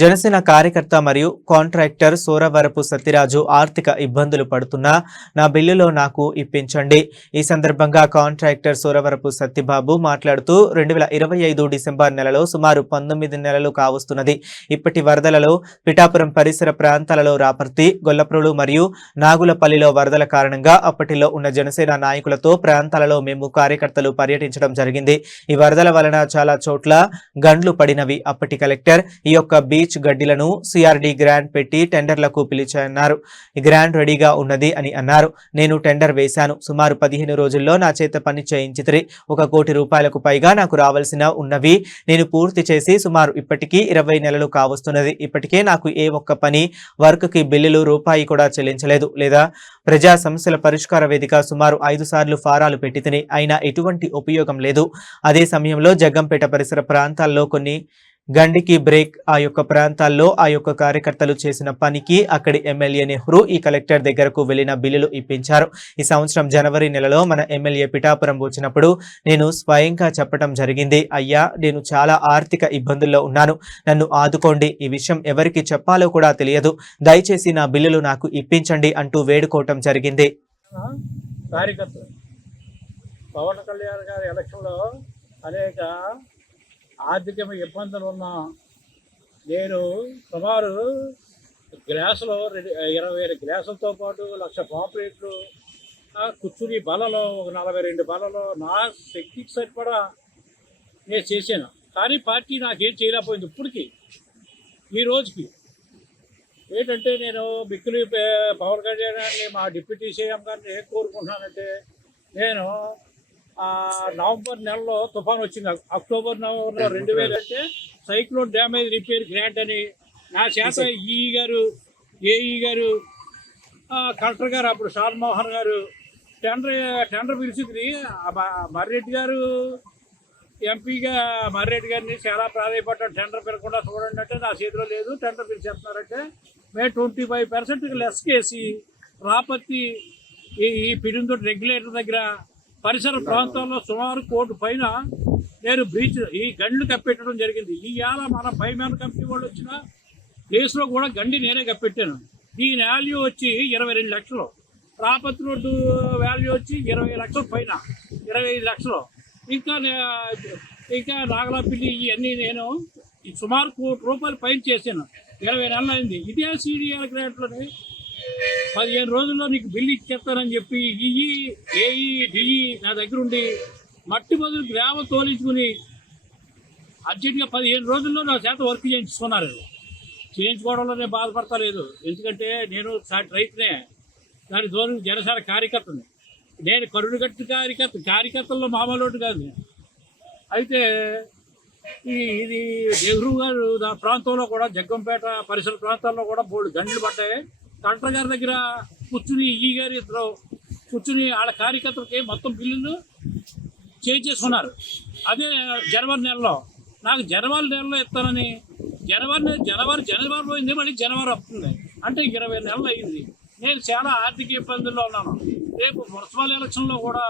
జనసేన కార్యకర్త మరియు కాంట్రాక్టర్ సోరవరపు సత్యరాజు ఆర్థిక ఇబ్బందులు పడుతున్నా నా బిల్లులో నాకు ఇప్పించండి. ఈ సందర్భంగా కాంట్రాక్టర్ సోరవరపు సత్యబాబు మాట్లాడుతూ 2025 డిసెంబర్ నెలలో సుమారు 19 నెలలు కావస్తున్నది. ఇప్పటి వరదలలో పిఠాపురం పరిసర ప్రాంతాలలో రాపర్తి, గొల్లప్రోలు మరియు నాగులపల్లిలో వరదల కారణంగా అప్పటిలో ఉన్న జనసేన నాయకులతో ప్రాంతాలలో మేము కార్యకర్తలు పర్యటించడం జరిగింది. ఈ వరదల వలన చాలా చోట్ల గండ్లు పడినవి. అప్పటి కలెక్టర్ ఈ యొక్క బీచ్ గడ్డిలను సిఆర్డి గ్రాంట్ పెట్టి టెండర్లకు పిలిచాయన్నారు. ఈ గ్రాంట్ రెడీగా ఉన్నది అని అన్నారు. నేను టెండర్ వేశాను. సుమారు 15 రోజుల్లో నా చేత పని చేయించితిరి. 1 కోటి రూపాయలకు పైగా నాకు రావాల్సిన ఉన్నవి నేను పూర్తి చేసి సుమారు ఇప్పటికీ 20 నెలలు కావస్తున్నది. ఇప్పటికే నాకు ఏ ఒక్క పని వర్క్ కి బిల్లులు రూపాయి కూడా చెల్లించలేదు. లేదా ప్రజా సమస్యల పరిష్కార వేదిక సుమారు 5 సార్లు ఫారాలు పెట్టి అయినా ఎటువంటి ఉపయోగం లేదు. అదే సమయంలో జగ్గంపేట పరిసర ప్రాంతాల్లో కొన్ని గండికి బ్రేక్ ఆ యొక్క ప్రాంతాల్లో ఆ యొక్క కార్యకర్తలు చేసిన పనికి అక్కడి ఎమ్మెల్యే నెహ్రూ ఈ కలెక్టర్ దగ్గరకు వెళ్లిన బిల్లులు ఇప్పించారు. ఈ సంవత్సరం జనవరి నెలలో మన ఎమ్మెల్యే పిఠాపురం వచ్చినప్పుడు నేను స్వయంగా చెప్పడం జరిగింది. అయ్యా, నేను చాలా ఆర్థిక ఇబ్బందుల్లో ఉన్నాను, నన్ను ఆదుకోండి. ఈ విషయం ఎవరికి చెప్పాలో కూడా తెలియదు. దయచేసి నా బిల్లులు నాకు ఇప్పించండి అంటూ వేడుకోవటం జరిగింది. పవన్ కళ్యాణ్ గారి ఎలక్షన్లో అనేక ఆర్థిక ఇబ్బందులు ఉన్న నేను సుమారు గ్లాసులో 20,000 గ్లాసులతో పాటు 1,00,000 పాంప్లెట్లు, కూర్చుని బలలో ఒక 42 బలలో నా శక్తికి సరిపడా నేను చేశాను. కానీ పార్టీ నాకేం చేయలేకపోయింది ఇప్పటికీ ఈ రోజుకి. ఏంటంటే నేను మిక్కిలి పవన్ కళ్యాణాన్ని మా డిప్యూటీ సీఎం గారిని ఏం కోరుకుంటున్నానంటే, నేను నవంబర్ నెలలో తుఫాన్ వచ్చింది. అక్టోబర్ నవంబర్లో 2000 అంటే సైక్లోన్ డ్యామేజ్ రిపేర్ గ్రాంట్ అని నా చేత ఈఈ గారు, ఏఈ గారు, కలెక్టర్ గారు అప్పుడు షాన్ మోహన్ గారు టెండర్ పిలిచింది. మర్రెడ్డి గారు ఎంపీగా మర్రెడ్డి గారిని చాలా ప్రాధాన్యపడ్డాడు. టెండర్ పిలకుండా చూడండి అంటే నా చేతిలో లేదు, టెండర్ పిలిచేస్తున్నారంటే మేము 25% లెస్ చేసి రాపత్తి ఈ పిడుందోటి రెగ్యులేటర్ దగ్గర పరిసర ప్రాంతాల్లో సుమారు 1 కోటి పైన నేను బ్రీచ్ ఈ గండ్లు కప్పెట్టడం జరిగింది. ఈవేళ మన పైమ్యాన్ కంపెనీ వాళ్ళు వచ్చిన కేసులో కూడా గండి నేనే కప్పెట్టాను. దీని వాల్యూ వచ్చి 22 లక్షలు, రాపత్తి రోడ్డు వాల్యూ వచ్చి 20 లక్షల పైన, 25 లక్షలు. ఇంకా నాగలాపిల్లి ఇవన్నీ నేను సుమారు 1 కోటి రూపాయలు పైన చేశాను. 20 నెలలు అయింది. ఇదే సిడిఆర్ గ్రాంట్లోని 15 రోజుల్లో నీకు బిల్లు ఇచ్చేస్తానని చెప్పి ఈఈ, ఏఈ, డిఈ నా దగ్గర ఉండి మట్టి బదులు గ్రామ తోలించుకుని అర్జెంట్గా 15 రోజుల్లో నా చేత వర్క్ చేయించుకున్నారు. చేయించుకోవడంలో నేను బాధపడతలేదు, ఎందుకంటే నేను రైతునే, దాని దూరం జనసేన కార్యకర్తని. నేను కరుడుగట్టు కార్యకర్తల్లో మామూలు కాదు. అయితే ఇది నెహ్రూ గారు నా ప్రాంతంలో కూడా జగ్గంపేట పరిసర ప్రాంతాల్లో కూడా బోల్డ్ గంటలు పడ్డాయి. కలెక్టర్ గారి దగ్గర కూర్చుని ఈ గారి ఇద్దరు కూర్చుని వాళ్ళ కార్యకర్తలకి మొత్తం బిల్లులు చేసుకున్నారు. అదే జనవరి నెలలో నాకు జనవరి నెలలో ఇస్తానని జనవరి పోయింది, మళ్ళీ జనవరి వస్తుంది అంటే 20 నెలలు అయింది. నేను చాలా ఆర్థిక ఇబ్బందుల్లో ఉన్నాను. రేపు మున్సిపల్ ఎలక్షన్లో కూడా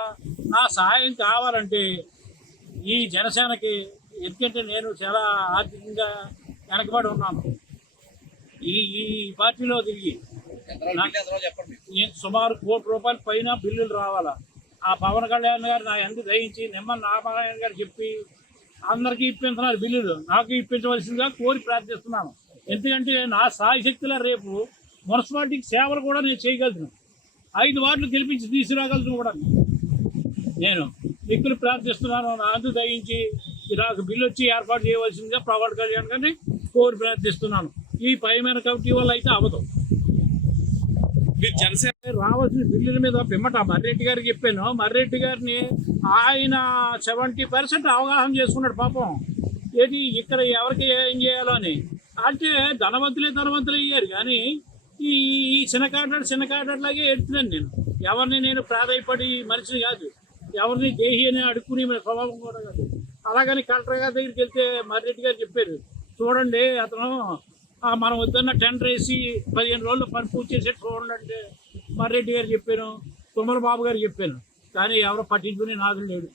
నా సహాయం కావాలంటే ఈ జనసేనకి, ఎందుకంటే నేను చాలా ఆర్థికంగా వెనకబడి ఉన్నాను. ఈ పార్టీలో తిరిగి సుమారు 1 కోటి రూపాయల పైన బిల్లులు రావాలా. ఆ పవన్ కళ్యాణ్ గారు నా ఎందుకు దయించి నిమ్మల నారాయణ గారు చెప్పి అందరికీ ఇప్పించున్నారు బిల్లులు. నాకు ఇప్పించవలసిందిగా కోరి ప్రార్థిస్తున్నాను. ఎందుకంటే నా సాయశక్తిలో రేపు మున్సిపాలిటీకి సేవలు కూడా నేను చేయగలను. 5 వార్డులు గెలిపించి తీసుకురాగలను కూడా నేను మిక్కులు ప్రార్థిస్తున్నాను. నా అందుకు దయించి నాకు బిల్లు వచ్చి ఏర్పాటు చేయవలసిందిగా పవన్ కళ్యాణ్ గారిని కోరి ప్రార్థిస్తున్నాను. ఈ పైమైన కమిటీ వల్ల అయితే అవ్వదు. జనసేన రావాల్సిన బిల్లుల మీద పిమ్మట మర్రెడ్డి గారికి చెప్పాను. మర్రెడ్డి గారిని ఆయన 70% అవగాహన చేసుకున్నాడు పాపం. ఏది ఇక్కడ ఎవరికి ఏం చేయాలో అని. అంటే ధనవంతులే అయ్యారు, కానీ ఈ చిన్నకాటలాగే ఎడుతున్నాను నేను. ఎవరిని నేను ప్రాధాయపడి మనిషిని కాదు, ఎవరిని దేహి అని అడుక్కుని స్వభావం కూడా కాదు. అలాగని కలెక్టర్ గారి దగ్గరికి వెళ్తే మర్రెడ్డి గారు చెప్పారు, చూడండి అతను మనం వద్దన్న టెండర్ వేసి 15 రోజులు పని పూర్తి చేసేట్టు చూడండి అంటే మర్రెడ్డి గారు చెప్పాను, తుమ్మల బాబు గారు చెప్పాను, కానీ ఎవరో పట్టించుకుని నాదులు లేడు.